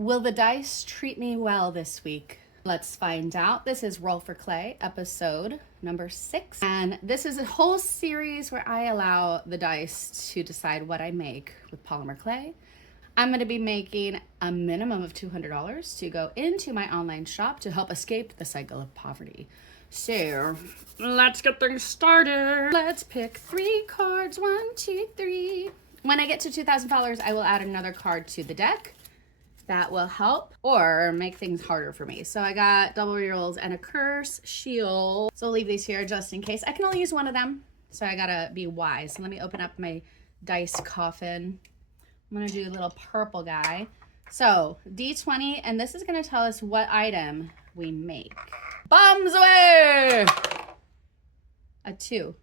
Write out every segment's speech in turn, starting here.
Will the dice treat me well this week? Let's find out. This is Roll for Clay, episode number 6. And this is a whole series where I allow the dice to decide what I make with polymer clay. I'm going to be making a minimum of $200 to go into my online shop to help escape the cycle of poverty. So, let's get things started. Let's pick 3 cards. 1, 2, 3. When I get to 2,000 followers, I will add another card to the deck. That will help or make things harder for me. So I got double rerolls and a curse shield. So I'll leave these here just in case. I can only use one of them, so I gotta be wise. So let me open up my dice coffin. I'm gonna do a little purple guy. So D20, and this is gonna tell us what item we make. Bombs away! A 2.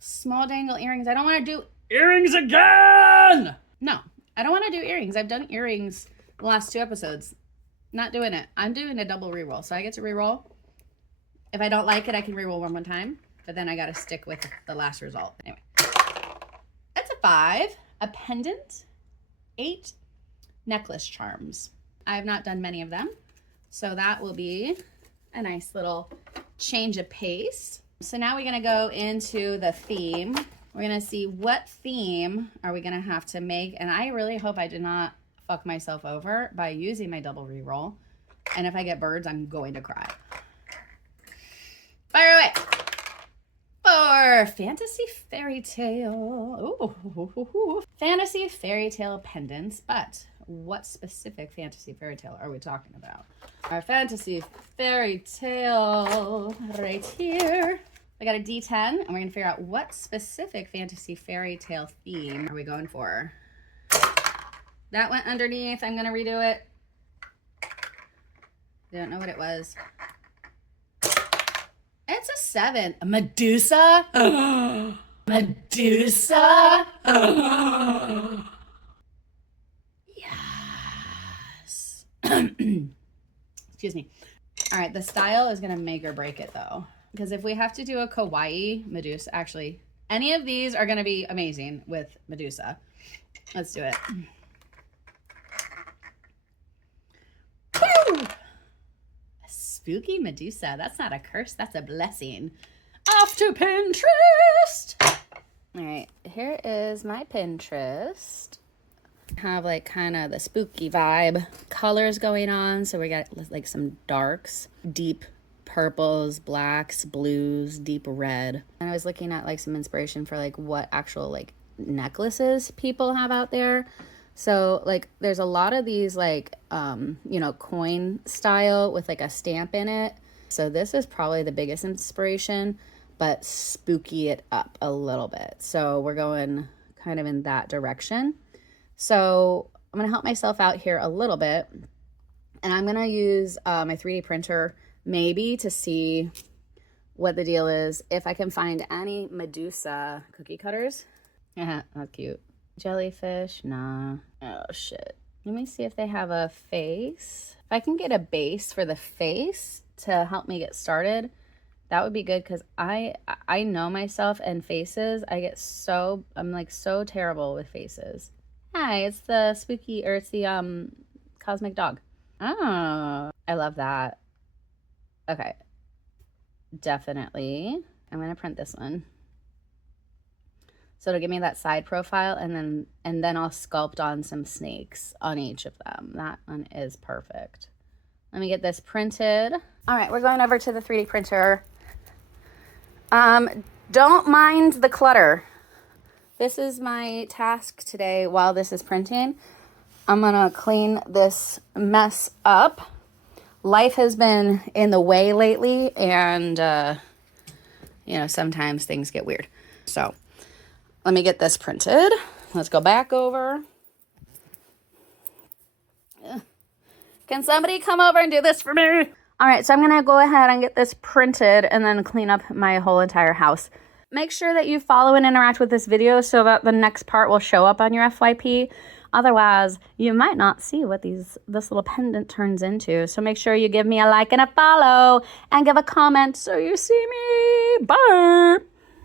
Small dangle earrings. I don't wanna do earrings again! No, I don't wanna do earrings. I've done earrings the last 2 episodes. Not doing it. I'm doing a double reroll. So I get to reroll. If I don't like it, I can reroll one more time. But then I got to stick with the last result. Anyway. That's a 5. A pendant. 8 necklace charms. I have not done many of them. So that will be a nice little change of pace. So now we're going to go into the theme. We're going to see what theme are we going to have to make. And I really hope I did not fuck myself over by using my double reroll. And if I get birds, I'm going to cry. Fire away. For fantasy fairy tale. Ooh. Fantasy fairy tale pendants. But what specific fantasy fairy tale are we talking about? Our fantasy fairy tale right here. I got a D10, and we're going to figure out what specific fantasy fairy tale theme are we going for. That went underneath. I'm going to redo it. I don't know what it was. It's a 7. A Medusa? Medusa? Yes. Excuse me. All right, the style is going to make or break it, though. Because if we have to do a kawaii Medusa, actually, any of these are going to be amazing with Medusa. Let's do it. A spooky Medusa. That's not a curse. That's a blessing. Off to Pinterest. All right. Here is my Pinterest. Have like kind of the spooky vibe colors going on. So we got like some darks, deep purples, blacks, blues, deep red. And I was looking at like some inspiration for like what actual like necklaces people have out there. So like there's a lot of these like coin style with like a stamp in it. So this is probably the biggest inspiration, but spooky it up a little bit. So we're going kind of in that direction. So I'm going to help myself out here a little bit, and I'm going to use my 3D printer maybe to see what the deal is. If I can find any Medusa cookie cutters. Yeah, that's cute. Jellyfish, nah. Oh shit. Let me see if they have a face. If I can get a base for the face to help me get started, that would be good, because I know myself and faces. I'm like so terrible with faces. Hi, it's the spooky, or it's the cosmic dog. Oh, I love that. Okay. Definitely. I'm gonna print this one. So it'll give me that side profile, and then I'll sculpt on some snakes on each of them. That one is perfect. Let me get this printed. All right, we're going over to the 3D printer. Don't mind the clutter. This is my task today while this is printing. I'm gonna clean this mess up. Life has been in the way lately, and sometimes things get weird. So let me get this printed. Let's go back over. Can somebody come over and do this for me? All right, so I'm going to go ahead and get this printed and then clean up my whole entire house. Make sure that you follow and interact with this video so that the next part will show up on your FYP. Otherwise, you might not see what this little pendant turns into. So make sure you give me a like and a follow and give a comment so you see me. Bye.